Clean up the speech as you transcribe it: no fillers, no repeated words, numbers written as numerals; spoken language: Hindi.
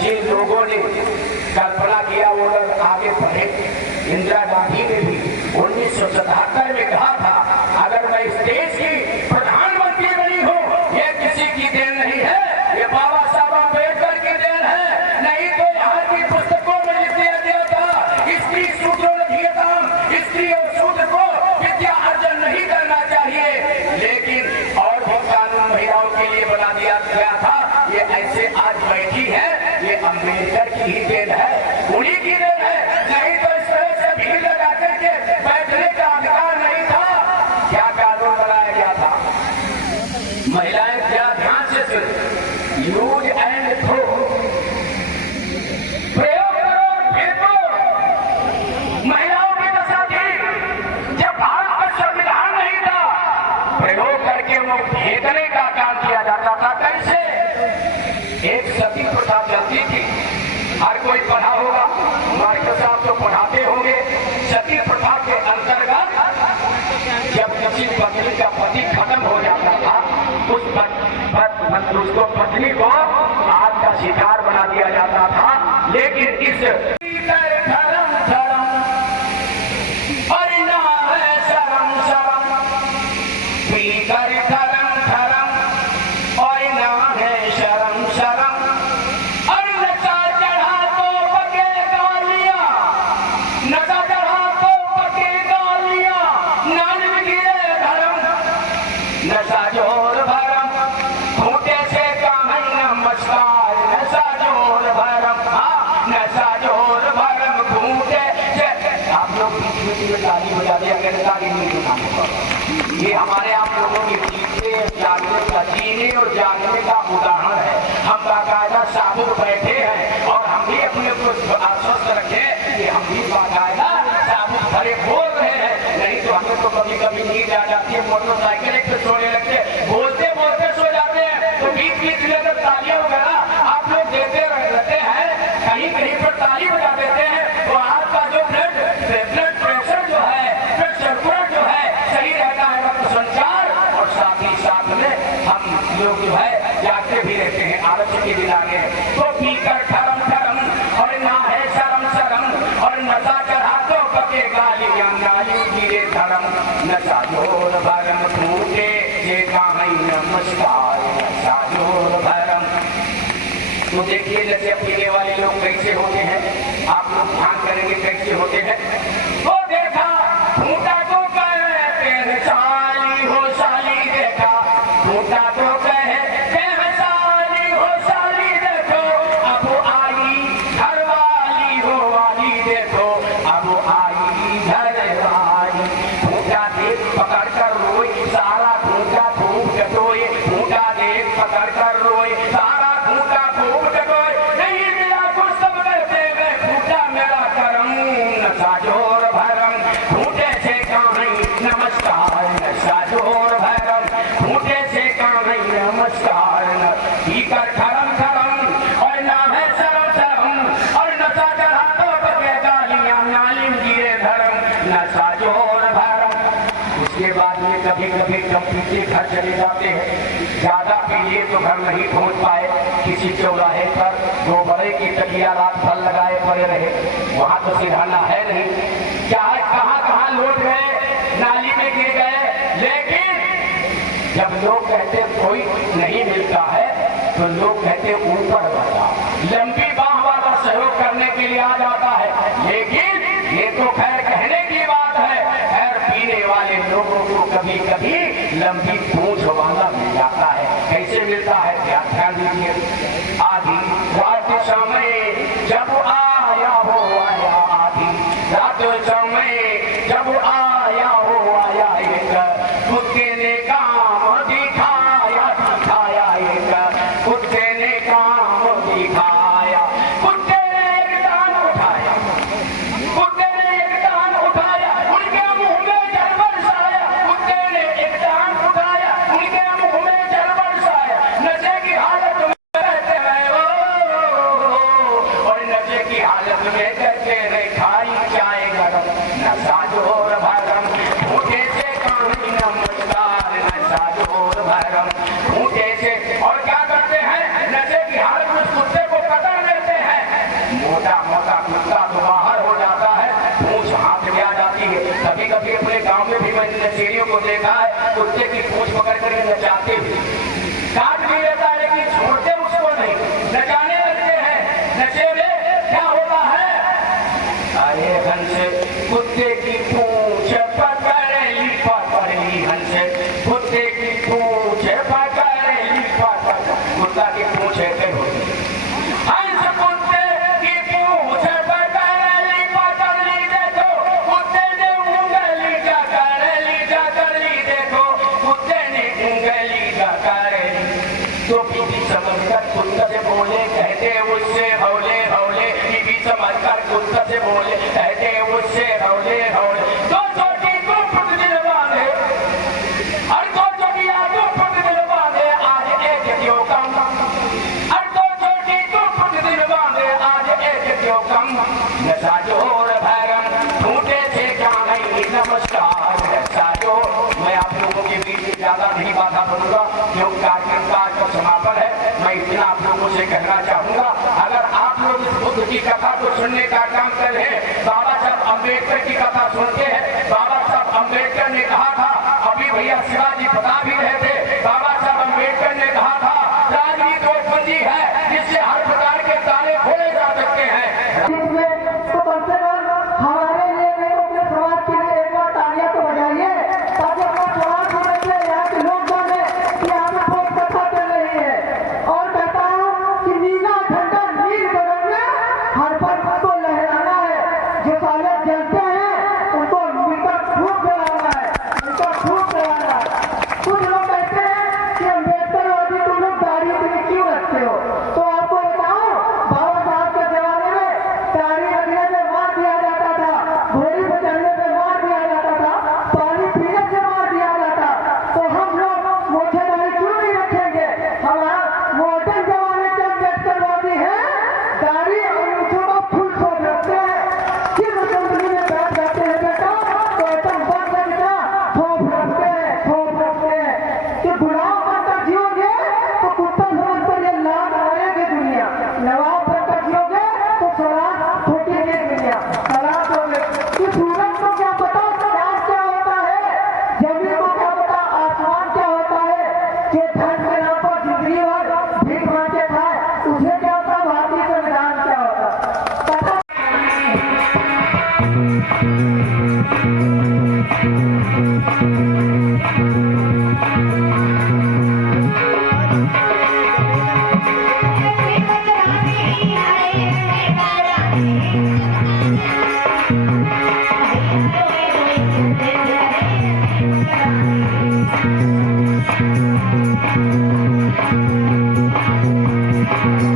जिन लोगों ने कल्पना किया वो लोग आगे बढ़े। इंदिरा गांधी ने भी 1977 में कहा था, अगर मैं इस देश की प्रधानमंत्री बनी हूँ, ये किसी की देन नहीं है, ये बाबा साहब अम्बेडकर की देन है। नहीं तो यहाँ की पुस्तकों में लिख दिया गया था, स्त्री शूद्रो नधीयताम, स्त्री और शूद्र को विद्या अर्जन नहीं करना चाहिए। लेकिन और भी कानून महिलाओं के लिए बना दिया गया था। ये ऐसे आज बैठी है, ये अम्बेडकर की ही देन है, उन्हीं की देन है। नहीं तो इस तरह से भीड़ लगा करके बैठने का अधिकार नहीं था। क्या कानून बनाया गया था? महिलाएं क्या ध्यान से सुन, यूज एंड थ्रो, प्रयोग करो और फेंको। महिलाओं की दशा थी जब भारत का संविधान नहीं था, प्रयोग करके वो फेंकने का काम किया जाता था। कैसे? एक सती प्रथा चलती थी, हर कोई पढ़ा होगा, मास्टर साहब तो पढ़ाते होंगे। सती प्रथा के अंतर्गत जब किसी पत्नी का पति खत्म हो जाता था, उसको पत्नी को आग का शिकार बना दिया जाता था। लेकिन इस ताली बजा दिया, ताली नहीं उठाने पर। ये हमारे आप लोगों की जीतने जागने का, जीने और जागने का उदाहरण है। हम बाकायदा साबुत बैठे हैं और हम भी अपने को आश्वस्त रखें कि हम भी बाकायदा साबुत खड़े बोल रहे हैं। नहीं तो हमें तो कभी कभी नींद आ जाती है, मोटरसाइकिल एक पे सोने लगते, बोलते बोलते सो जाते हैं। तो बीच बीच में अगर तालियां वगैरह आप लोग देते रहते हैं, कहीं कहीं पर ताली बजा देते हैं, तो आपका जो ब्लड प्रेशर जो है, ब्लड सर्कुलेट जो है, सही रहता है, रक्त संचार। और साथ ही साथ में हम लोग जो है जागते भी रहते हैं, आलस्य के दिन आगे। तो पीकर ठरम ठरम और ना है शरम शरम, और नशा चढ़ा तो पके गालियां गाली गिरे धर्म, नशा जोर भरम फूटे ये कहां नमस्कार, नशा जोर भरम। तो देखिए जैसे पीने वाले लोग कैसे होते हैं, आप लोग ध्यान करेंगे कैसे होते हैं। वो देखा फूटा तो कहे साली हो साली, देखा फूटा तो कहे साली हो साली, देखो अब आई घर वाली हो वाली, देखो अब आई घर वाली। फूटा देख पकड़ कर रोए सारा फूटा खूब कटोए, फूटा देख पकड़ कर रोए सारा फूटा खूब कटोए, नहीं मिला कुछ सब कहते गए फूटा मेरा करम, नशा जोर भरम फूटे से कहीं नमस्कार, नशा जोर भरम फूटे से कहीं नमस्कार। पीकर ठरम ठरम और ना है शरम शरम, और नशा चढ़ा तो बगे गालियां नालिम गिरे धर्म, नशा जोर भरम। उसके बाद में कभी कभी कम पीछे घर चले जाते हैं, ज्यादा पी लिए तो घर नहीं पहुंच पाए, किसी चौराहे पर दो बड़े की तकिया रात भर लगाए पड़े रहे, वहां तो सिरहाना है नहीं, चाहे कहां कहां लौट गए, नाली में गिर गए। लेकिन जब लोग कहते कोई नहीं मिलता है, तो लोग कहते ऊपर वाला लंबी बाह वाला सहयोग करने के लिए आ जाता है। लेकिन ये तो खैर कहने की बात है, खैर पीने वाले लोगों को कभी कभी लंबी पूंछ वाला मिल जाता है। कैसे मिलता है क्या ध्यान दीजिए। आधी रात समय जब आया हो आया, आधी रात समय जब आया हो आया, एक कुत्ते ने काम दिखाया दिखाया, एक कुत्ते ने काम दिखाया, कुत्ते ने एक दान उठाया, कुत्ते ने एक दान उठाया, उनके मुंह में जल बरसाया, कुत्ते ने एक दान उठाया, उनके मुंह में जल बरसाया। नशे की हालत में रहते हैं और नशे की कुत्ते की पूंछ पकड़ कर नचाते हुए काट भी लेता है, लेकिन छोड़ते उसको नहीं, नचाने लगते हैं। नचे में क्या होता है? अरे हंस कुत्ते की पूंछ पकड़ ली हंस कुत्ते की पूंछ पकड़ ली कुत्ता की पूंछ ऐसे होती हंस कुत्ते की पूंछ पकड़ ली देखो कुत्ते ने उंगली कर ली देखो कुत्ते ने उंगली कर ली। तो बीबी समझकर कुत्ता से बोले कहते उससे हौले हौले, बीबी समझकर कुत्ता से बोले कहते उससे हौले हौले। दो छोटी दो फुट दिल बांधे और दो छोटिया दो फुट दिल बांधे आज एक क्यों कम, और दो छोटी दो फुट दिल बांधे आज एक क्यों कम। नशा जोर भैरम ढूंढे थे क्या नहीं नमस्कार नशा जो। मैं आप लोगों के बीच में ज्यादा नहीं बाधा करूंगा क्योंकि कार्यक्रम का आज का समापन है। मैं इतना आप लोगों से कहना चाहूंगा, अगर आप लोग इस बुद्ध की कथा को सुनने का काम कर रहे हैं, बाबा साहब अम्बेडकर की कथा सुनते हैं। बाबा साहब अम्बेडकर ने कहा था, अभी भैया शिवाजी बता भी रहे थे, बाबा साहब अम्बेडकर ने कहा था राजनीति वो पूंजी है जिससे हर प्रकार के ताले खोले जा सकते हैं। हमारे लिए अपने समाज के लिए एक बार तालियां तो बजाइए ताकि अपना समाज समझे, यहाँ के लोग जाने कि यहाँ पे बहुत कथा चल रही है। और कहता हूँ कि नीला झंडा नील बगल में हर पल को लहराना है। जो साले जलते हैं उनको उनका खूब जलाना है, उनका खूब जलाना है। कुछ लोग कहते हैं कि अम्बेडकरवादी तुम लोग दाढ़ी इतनी क्यों रखते हो, तो आपको बताओ बाबा साहब के जमाने में दाढ़ी रखने में मार दिया जाता था, घोड़ी पर चढ़ने पे मार दिया जाता था, पानी पीने से मार दिया जाता। तो हम लोग मोछे दाढ़ी क्यों नहीं रखेंगे? हमारा मॉडर्न जमाने के अम्बेडकरवादी हैं, दाढ़ी और मूछों का फुल खोप रखते हैं। किस असेंबली में बैठ जाते हैं बेटा तो एकदम बंद करके खोप रखते हैं, खोप रखते हैं कि बुढ़ाओ बनकर जियोगे तो कुत्ता समझकर ये लाद आएगी दुनिया, नवाब बनकर जियोगे तो सलाद ठोकेगी दुनिया, सलाद होगे। कि सूरज को क्या पता चांद क्या होता है, जमीन को क्या पता आसमान क्या होता है। जो धन के नाम पर जिंदगी भर भीख मांगे खाए उसे क्या होता, भारतीय संविधान क्या होता पता। Thank you.